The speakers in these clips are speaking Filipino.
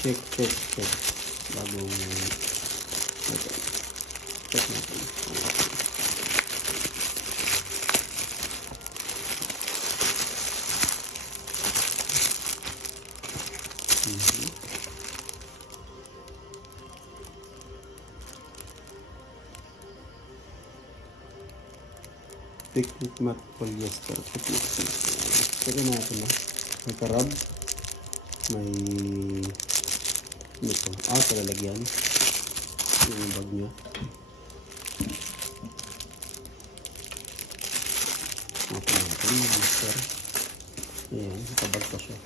Check. Bago ito. Check natin. Picnic mat polyester. Check natin na. May karab. May ito. Palalagyan. Yung bag niya. Open natin yung master. Ayan. Nakabag pa siya.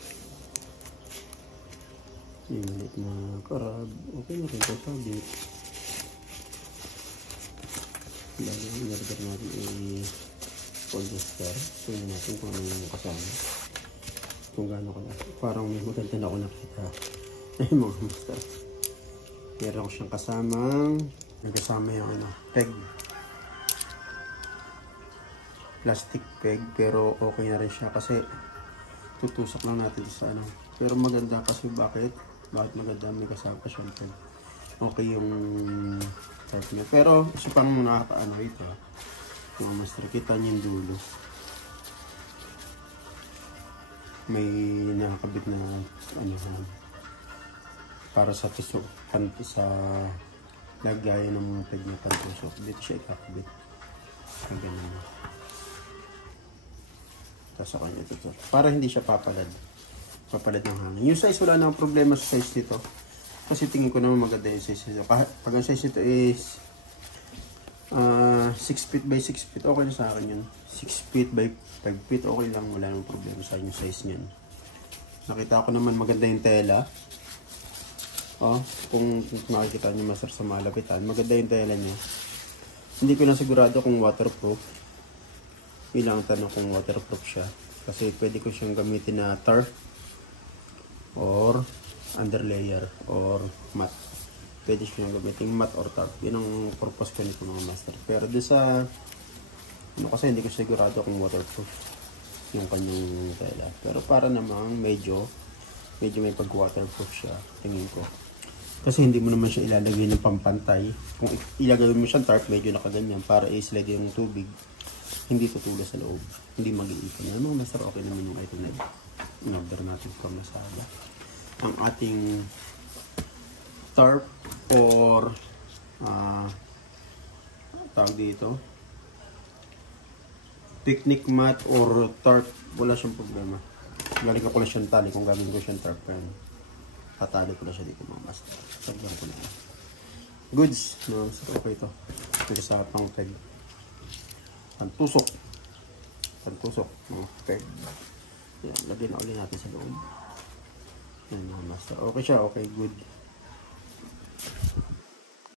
Yung malit na karab. Okay na rin ito sabit. Lagi ang nilagay natin ay polyester. Tingnan natin kung ano yung kasama. Kung gaano ko na. Parang may maganda na ako nakita. Ay mga master. Meron ko siyang kasama yung ano, peg. Plastic peg. Pero okay na rin siya kasi tutusok lang natin sa ano. Pero maganda kasi bakit maganda? May kasama pa siyang peg. Okay yung type niya. Pero isa pang nakakaano ito. Mga master, kita niyo yung dulo. May nakakabit na ano para sa tusok sa lagayan ng mga peg na pantusok. Dito siya ikakabit. Ang ganyan. Tapos sa kanya ito. Para hindi siya papalad ng hangin. Yung size, wala nang problema sa size nito. Kasi tingin ko naman maganda yung size nito. Pag ang size nito is 6 feet by 6 feet, okay na sa akin yun. 6 feet by 5 feet, okay lang. Wala nang problema sa yung size niyan. Nakita ko naman maganda yung tela. Kung makikita nyo master sa malapitan, maganda yung tela niya. Hindi ko na sigurado kung waterproof. Ilang tanong kung waterproof siya. Kasi pwede ko siyang gamitin na tarp or underlayer or matte. Pwede siyang gamitin matte or tarp. Yun ang purpose ko nito mga master. Pero doon sa kasi hindi ko sigurado kung waterproof yung kanyang tela. Pero para namang medyo may pag-waterproof siya, tingin ko. Kasi hindi mo naman siya ilalagay ng pampantay. Kung ilagay mo siyang tarp, medyo nakaganyan para i-slide yung tubig. Hindi tutulo sa loob. Hindi mag-iipon. Yan mga master, okay naman yung item na in-order natin from Lazada. Ang ating tarp or tawag dito picnic mat or tarp, wala siyang problema. Galing ko lang siyang tali kung gagawin ko siyang tarp. Tatali ko na siya dito mga master. Tagyan ko na. Goods. No, okay ito. Ito sa pang peg. Pantusok. Okay. Yan, lagyan na ulit natin sa loob. Yan mga master. Okay siya. Okay, good.